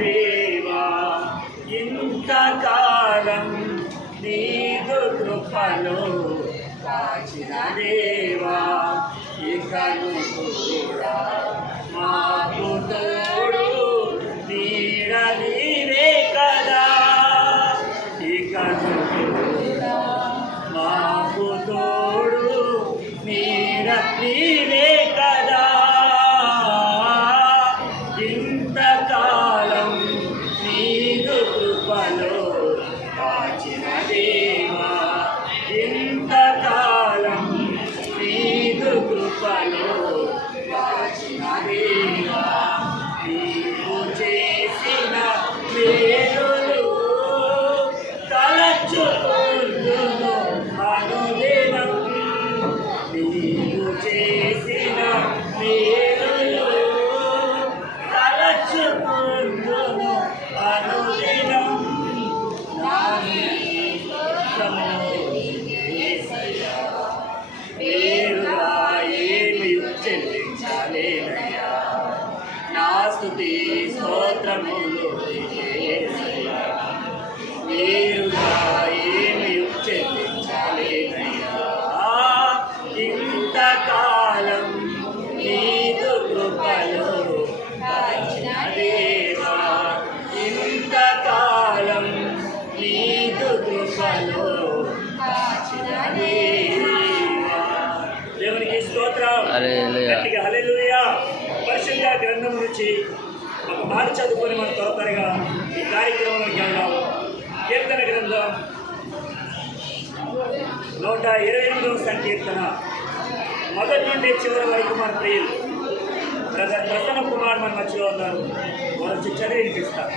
దేవా ఇంతకాలం నీదు కృపలో కాచిన దేవా ఇకను కూడా మాకు తోడు నీడ నీవే కదా ఇకను కూడా మాకు తోడు నీడ నీవే కదా ఇంతకాలం నీదు కృపలో కాచిన దేవా ఇంతకాలం నీదు కృపలో కాచిన దేవా నీవు చేసిన మేలులు తలచుకుందును అనుదినం నీవు చేసిన మేలులు తలచుకుందును అనుదినం వేరుగా ఏమి చెల్లించలేనయ్యా నా స్తుతి స్తోత్రములు యేసయ్యా వేరుగా ఏమి చెల్లించలేనయ్యా ఇంతకాలం నీదు కృపలో కాచిన దేవా ఇంతకాలం నీదు కృపలో కాచిన దేవా దేవునికి స్తోత్రం గట్టిగా హల్లెలూయా. పరిశుద్ధ గ్రంథం నుంచి ఒక మాట చదువుకొని మనం త్వరగా ఈ కార్యక్రమానికి వెళ్దాం. కీర్తన గ్రంథం 128వ సంకీర్తన మొదటి నుండి చివరి వరకు మన ప్రియులు బ్రదర్ ప్రసన్న కుమార్ మన మధ్యలో ఉన్నారు. వారు చదివి వినిపిస్తారు.